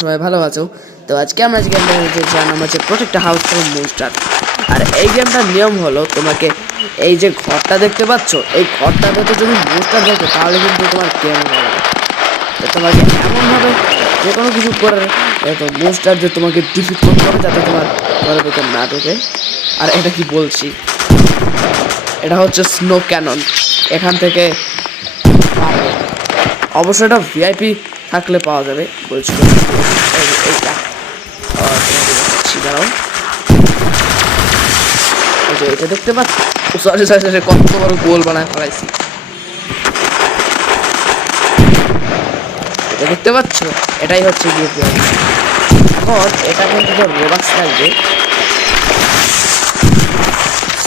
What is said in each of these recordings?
সবাই ভালো আছো। তো আজকে আমরা যে গেমটা খেলতে যার নাম হচ্ছে প্রোটেক্ট হাউস ফ্রম মনস্টার। আর এই গেমটার নিয়ম হলো তোমাকে এই যে ঘরটা দেখতে পাচ্ছ, এই ঘরটার ভেতর যদি মনস্টার থাকে তাহলে কিন্তু তোমার গেম হয়ে যাবে। তো তোমাকে এমনভাবে যে কোনো কিছু করে তো মনস্টার যে তোমাকে ডিফিট করতে হবে যাতে তোমার ঘরের ভেতর না ঢোকে। আর এটা কি বলছি, এটা হচ্ছে স্নো ক্যানন। এখান থেকে অবশ্যই এটা ভিআইপি থাকলে পাওয়া যাবে বলছিল এইটা। দাঁড়াও, এই যে এটা দেখতে পাচ্ছ, সরি কত বড় গোল বানায় ফেলাইছি। এটা দেখতে পাচ্ছ, এটাই হচ্ছে গিয়ে ভিআইপি। এখন এটা কিন্তু রোবাক্স থাকবে।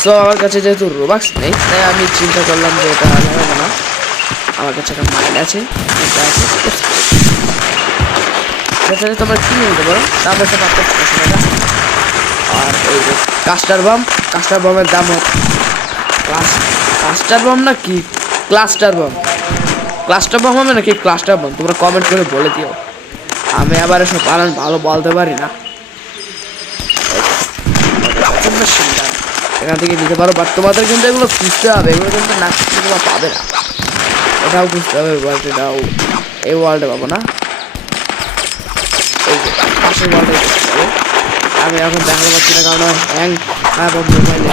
সো আমার কাছে যেহেতু রোবাক্স নেই তাই আমি চিন্তা করলাম যে এটা লাগাবো না। আমার কাছে একটা মাইন্ড আছে, সেটা তোমরা কিনে নিতে পারো। তারপর সেটা আপনার টাকা। আর এই যে কাস্টার বামের দাম কাস্টার বাম না কি ক্লাস্টার বাম হবে নাকি ক্লাস্টার বাম, তোমরা কমেন্ট করে বলে দিও। আমি আবার এসব বানান ভালো বলতে পারি না। এখান থেকে নিতে পারো, বাট তোমাদের কিন্তু এগুলো খুঁজতে হবে, এগুলো কিন্তু না খুঁজতে তোমরা পাবে না। এটাও খুঁজতে হবে, বাট এটাও এই ওয়ার্ল্ডে পাবো না। এই যে পাশের ওয়ার্ল্ডে খুঁজতে হবে। আমি এখন দেখাতে পাচ্ছি না কারণ হ্যাং মোবাইলে।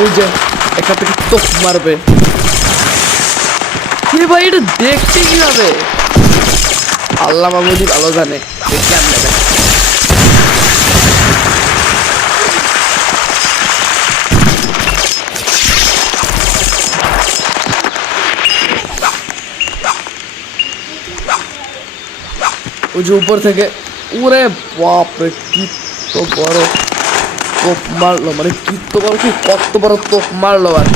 ওই যে এখান থেকে তোপ মারবে। কি ভাই এটা দেখছি কিভাবে, আল্লাহ মাহমুদি ভালো জানে। দেখলাম নেবে ওই যে উপর থেকে, ওরে বাপরে কি তো বড় তোপ মারলো, মানে কি তো বড়, কি কত বড় তোপ মারলো। আর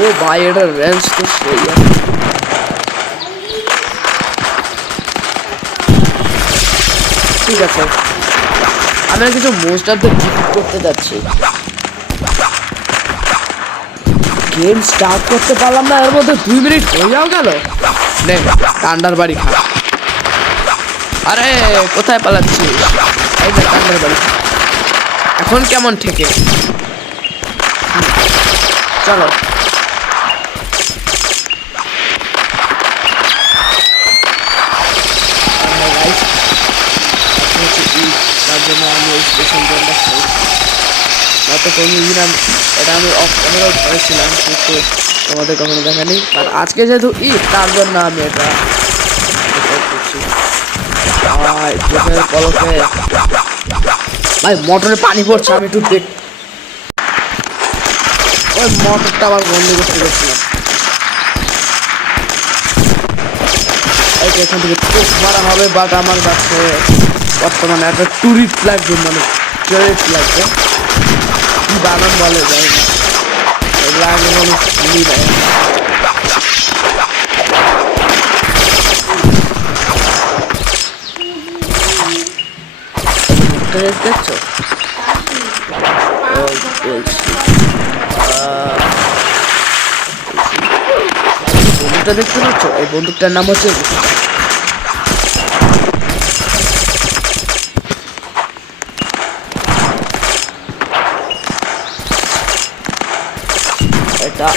ও ভাই এটার রেঞ্জ তো সেই আছে। ঠিক আছে, আমি কিছু মনস্টারদের ডিফিট করতে যাচ্ছি। গেম স্টার্ট করতে পারলাম না, এর মধ্যে 2 মিনিট হয়েও গেল। নে কান্ডার বাড়ি খা। আরে কোথায় পালাচ্ছিস? এই যে কান্ডার বাড়ি। এখন কেমন ঠেকে, চলো। তার জন্য আমি এই স্পেশাল গেমটা খেলি। গত কোনোদিন এটা আমি অফ ক্যামেরাও করেছিলাম, কিন্তু তোমাদের কখনো দেখানি। আর আজকে যেহেতু ঈদ তার জন্য আমি এটা করছি। পলকে ভাই মোটরে পানি পড়ছে, আমি একটু দেখ। ওই মোটরটা আবার বন্ধ করতে গেছিলাম। এই যে এখান থেকে চোখ মারা হবে, বাট আমার কাছে বর্তমানে একটা টুরিস্ট লাগবে, মানে টুরিস্ট লাগবে। কি বানান বলে যাই না, এগুলো আগে মানুষ শুনি দেয়। দেখছো বন্দুকটা দেখতে পাচ্ছ, এই বন্দুকটার নাম হচ্ছে এটা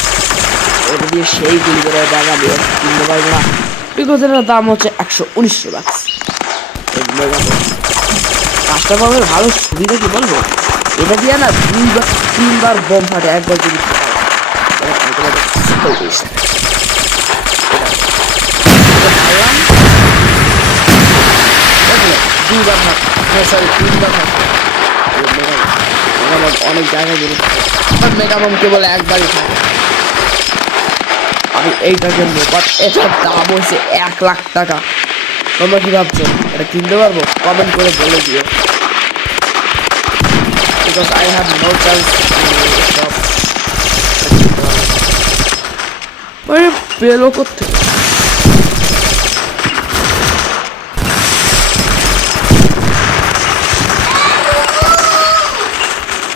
দিয়ে সেই গুলি করে জায়গা দিয়ে কিনতে পারবো না, বিকজ এটার দাম হচ্ছে 119 বাক্স। কাজটা পাবে ভালো সুবিধা কি বলবো, এটা দিয়ে না 2-3 বার বোম ফাটে, একবার যদি অনেক জায়গায় বেরিয়ে মেগাবম কেবল একবারই থাকে। আমি এইটার জন্য, বাট এটার দাম হচ্ছে 1 লাখ টাকা। তোমরা কি ভাবছো এটা কিনতে পারবো? কমেন্ট করে বলে দিও, because I have no chance. আরে পেলো কোথায়?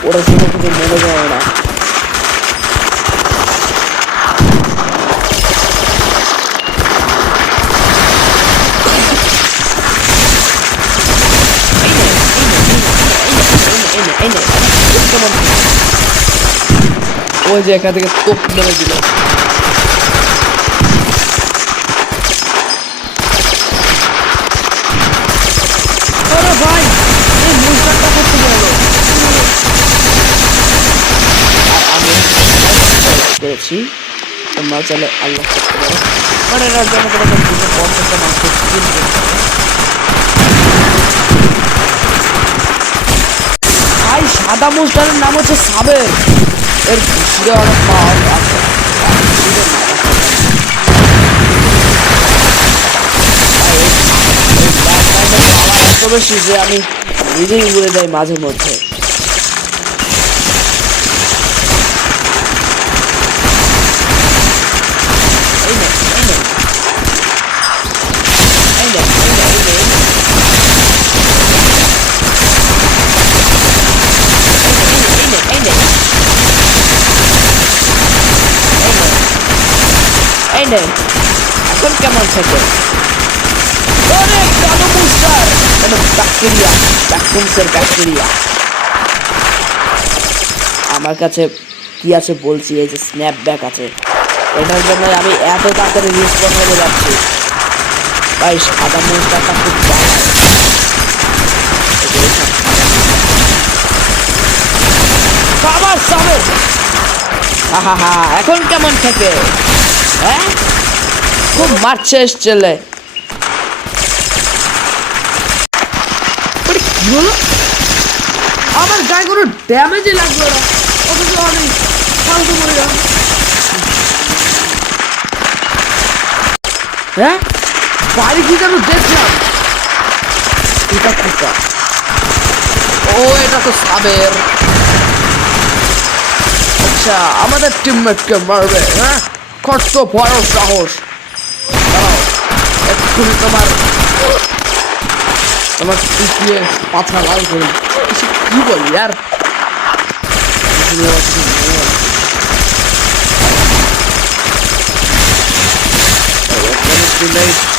ওরা শুনে কিছু মনে যায় না। ওই যে এখান থেকে তোপ মেরে দিল। আরে ভাই এই মুস্তারটা করতে গেল। করেছি তোমরা চাইলে আল্লাহ করতে পারো। মানে এর জন্য তোমাদের 50টা মাস ভাই সাদা মুস্তারের নাম হচ্ছে সাবের। এর ঘুষিরে অনেক পাওয়ার আছে। এত বেশি যে আমি নিজেই উড়ে যাই মাঝে মধ্যে। এখন কেমন থাকে? অনেক কালো মুস্টার মানে ব্যাকটেরিয়া, ব্যাকটেরিয়ার ব্যাকটেরিয়া। আমার কাছে কি আছে বলছি, এই যে স্ন্যাপব্যাক আছে, এটার জন্য আমি এত তাড়াতাড়ি রেসপন্স হয়ে যাচ্ছি। ভাই সাদা মুস্টারটা খুব বাবা সাবে। হা হা এখন কেমন থাকে? হ্যাঁ খুব মারছে ছেলে। কি হলো? আমার গায়ে কোনো ড্যামেজই লাগলো না, অথচ আমি ফালতু করে গেলাম। হ্যাঁ বাড়ি কি যেন দেখলাম। এটা কোথা? ও এটা তো সাবের। আচ্ছা আমাদের টিমমেটকে মারবে? হ্যাঁ কত বড় সাহস! এক্ষুনি তোমার পিছিয়ে পাথা লাল করি। কি বলি আর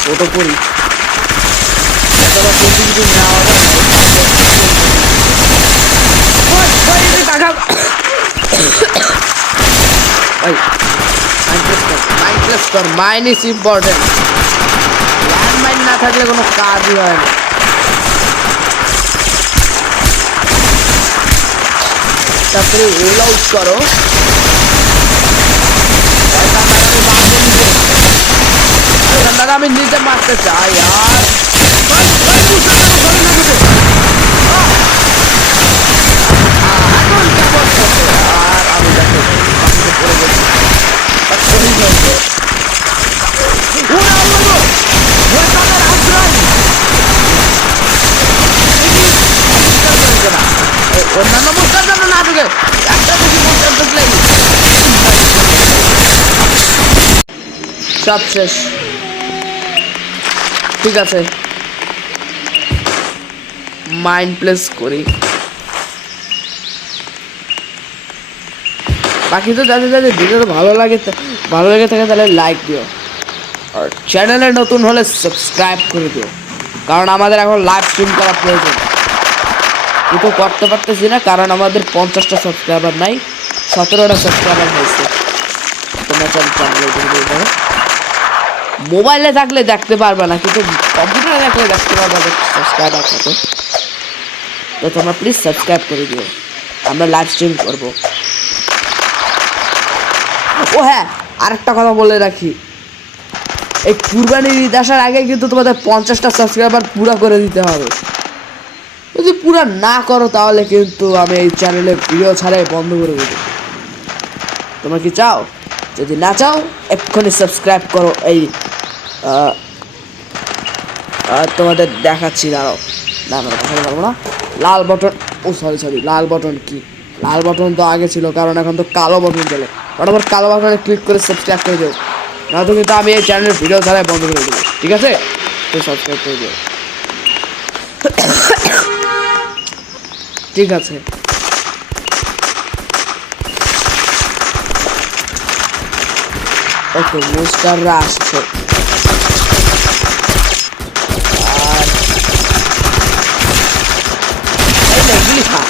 ফটো করি মাইন ইজ ইম্পর্টেন্ট। ল্যান্ডমাইন না থাকলে কোনো কাজই হয় না। তারপরে রোল আউট করো। আমি নিজে মারতে চাই আর আমি দেখো অন্যান্য মোস্টার জন্য না ঢুকে একটা বেশি মোস্টার ঢুকলেই সব শেষ। ঠিক আছে মাইন্ড প্লেস করি। বাকি তো যাদের যাদের ভিডিওটা ভালো লেগে থাকে তাহলে লাইক দিও, আর চ্যানেলে নতুন হলে সাবস্ক্রাইব করে দিও, কারণ আমাদের এখন লাইভ স্ট্রিম করা প্রয়োজন। কিন্তু করতে পারতেছি না কারণ আমাদের 50টা সাবস্ক্রাইবার নাই, 17টা সাবস্ক্রাইবার হয়েছে। তোমরা চ্যানেলে মোবাইলে থাকলে দেখতে পারবে না, কিন্তু কম্পিউটারে দেখলে দেখতে পারবে সাবস্ক্রাইবার কত। তো তোমরা প্লিজ সাবস্ক্রাইব করে দিও, আমরা লাইভ স্ট্রিম করবো। ও হ্যাঁ আরেকটা কথা বলে রাখি, এই কুরবানির ঈদ আসার আগে কিন্তু তোমাদের 50টা সাবস্ক্রাইবার পুরা করে দিতে হবে। যদি পুরা না করো তাহলে কিন্তু আমি এই চ্যানেলে ভিডিও ছাড়াই বন্ধ করে দেবো। তোমরা কি চাও? যদি না চাও এক্ষুনি সাবস্ক্রাইব করো। এই তোমাদের দেখাচ্ছি, দাঁড়াও না কথা বলবো না। লাল বটন, ও সরি লাল বটন কি? লাল বটন তো আগে ছিল, কারণ এখন তো কালো বটন চলে। বরাবর কালো বাটনে ক্লিক করে সাবস্ক্রাইব করে দিও। নয়তো কিন্তু আমি এই চ্যানেলের ভিডিও ছাড়াই বন্ধ করে দেবো, ঠিক আছে? তো সাবস্ক্রাইব করে দিও। ঠিক আছে, ওকে মোস্টাররা আসছে। আর এই নে গুলি খা,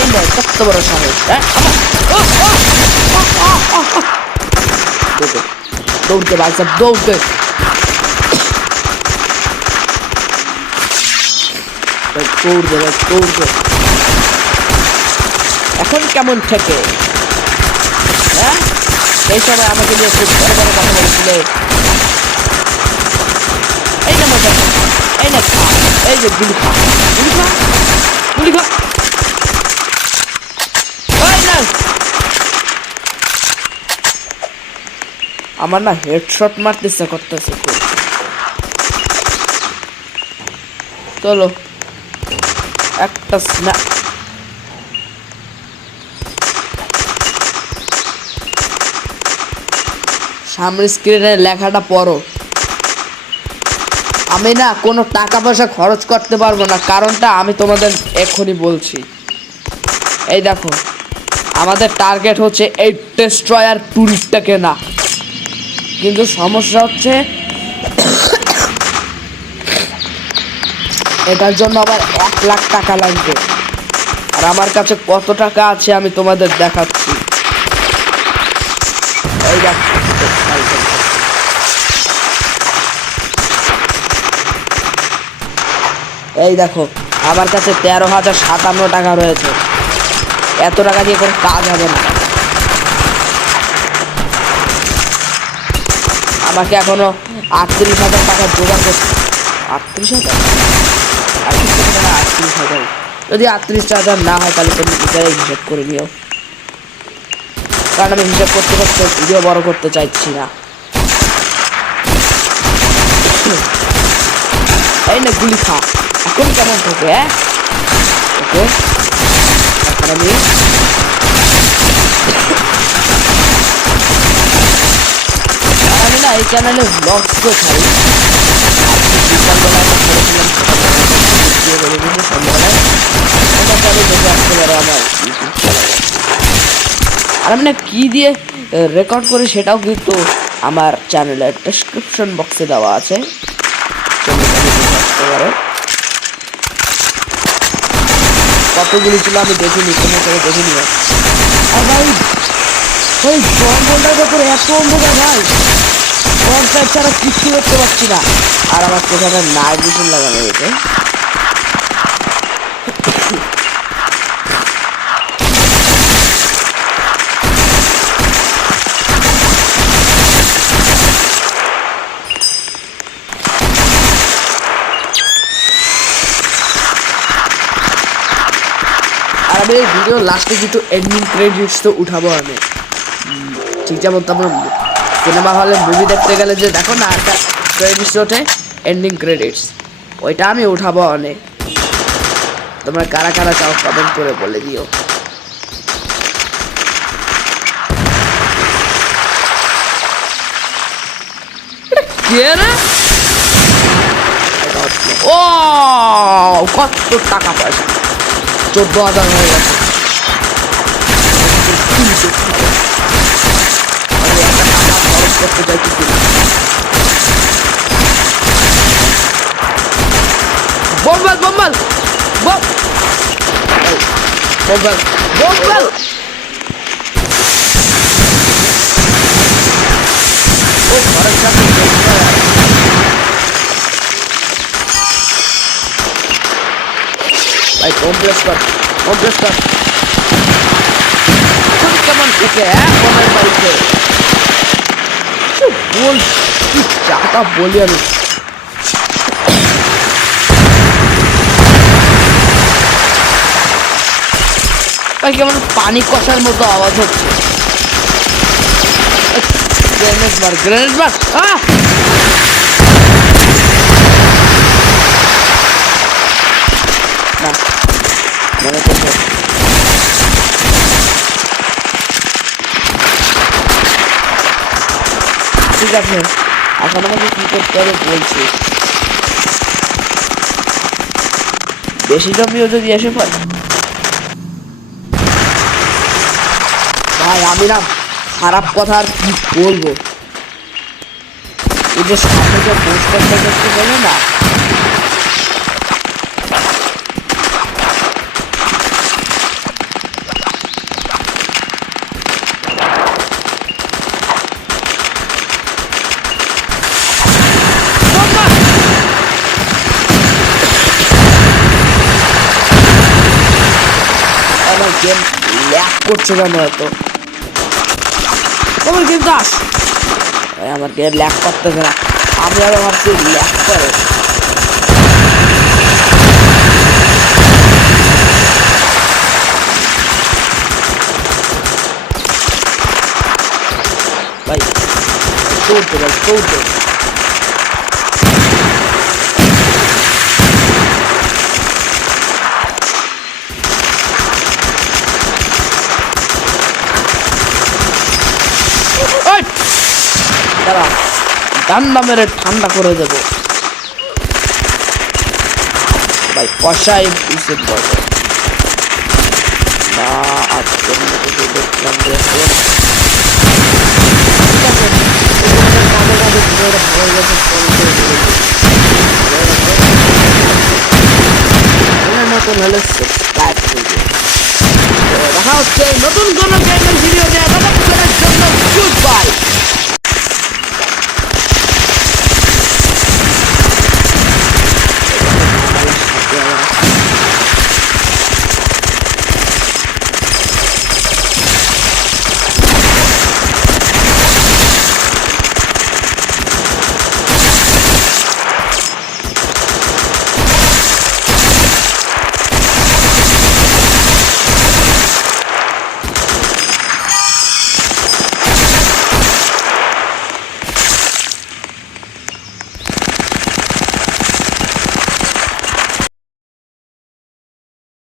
এই নে কত বড় সাহস! হ্যাঁ দৌড়তে ভাই সব দৌড়তে। দৌড়তে এখন কেমন থেকে? হ্যাঁ, সেই সময় আমাকে নিয়ে খুব বড় বড় কথা বলেছিল। এই না মজা, এই না খা, এই যে গুলি খা, গুলি খা, গুলি খা। না আমার না হেডশট মারতে ইচ্ছা করতেছে। চলো একটা সামনের স্ক্রিনে লেখাটা পড়ো। আমি না কোনো টাকা পয়সা খরচ করতে পারবো না, কারণটা আমি তোমাদের এক্ষুনি বলছি। এই দেখো, আমাদের টার্গেট হচ্ছে এই ডেস্ট্রয়ার টুরিস্টটা কেনা, কিন্তু সমস্যা হচ্ছে এটার জন্য আবার 1 লাখ টাকা লাগবে। আর আমার কাছে কত টাকা আছে আমি তোমাদের দেখাচ্ছি। এই দেখো, এই দেখো আমার কাছে 13,057 টাকা রয়েছে। এত টাকা দিয়ে কোনো কাজ হবে না। আমাকে এখনো 38,000 টাকা জোগাড় করতে। 38,000? 38,000। যদি 38,000 না হয় তাহলে তুমি নিজেরাই হিসাব করে নিও, কারণ আমি হিসাব করতে করতে ভিডিও বড় করতে চাইছি না। এই না গুলি খা, এখন কেমন থাকে? হ্যাঁ ওকে, এখন আমি না এই চ্যানেলে ব্লগসও ছাড়ি। বিকালবেলায় করেছিলাম, সন্ধ্যাবেলায় ওটা চালু দেখে আসতে পারো আমার ইউটিউব চ্যানেলে। আর আমি না কী দিয়ে রেকর্ড করি সেটাও কিন্তু আমার চ্যানেলের ডেসক্রিপশন বক্সে দেওয়া আছে, আসতে পারো। কতগুলি ছিল আমি দেখিনি, কোনো করে দেখিনি। আর ভাই ওই জঙ্গলটার ভেতরে এত অন্ধকার ভাই, ফ্রন্ট ছাড়া কিচ্ছু দেখতে পাচ্ছি না। আর আমার কোথাও নাইট ভিশন লাগানো হয়েছে। আর আমি এই ভিডিও লাস্টে কিন্তু এন্ডিং ক্রেডিটস তো উঠাবো আমি, ঠিক যেমন তারপর সিনেমা হলে মুভি দেখতে গেলে যে দেখো না একটা ক্রেডিটস ওঠে, এন্ডিং ক্রেডিটস, ওইটা আমি উঠাবো অনেক। তোমরা কারা কারা চাও কমেন্ট করে বলে দিও। ও কত টাকা পয়সা, 14,000 হয়ে গেছে। করতে চাইছি বম্বাল বম্বাল বম্বাল বম্বাল। ও ঘরের সাথে ভাই কমপ্লেক্স কর, কমপ্লেক্স কর। কেমন থেকে বোনের বাড়িতে বল, কি চাটা বলি আমি। ভাই কেমন পানি কষার মতো আওয়াজ হচ্ছে। গ্রেনেড মার, গ্রেনেড মার। না মনে করছে ঠিক আছে, এখন আমাকে কি করতে হবে বলছি। বেশি জমিও যদি এসে পড়ে ভাই, আমি না খারাপ কথা আর কি বলবো। এই যে সামনে যে পোস্টারটা দেখতে পেলে না, আমার গেম ল্যাগ করছে কেন এত? আমার গেম দাস, আমার গেম ল্যাগ করতেছে না, আমি আরো ভাবছি ল্যাগ করে। ভাই চলতে ভাই চলতে, দাঁড়া ডান্ডা মেরে ঠান্ডা করে দেবো ভাই। পয়সায় উচিত বলবো না, আজকের মতো দেখলাম যে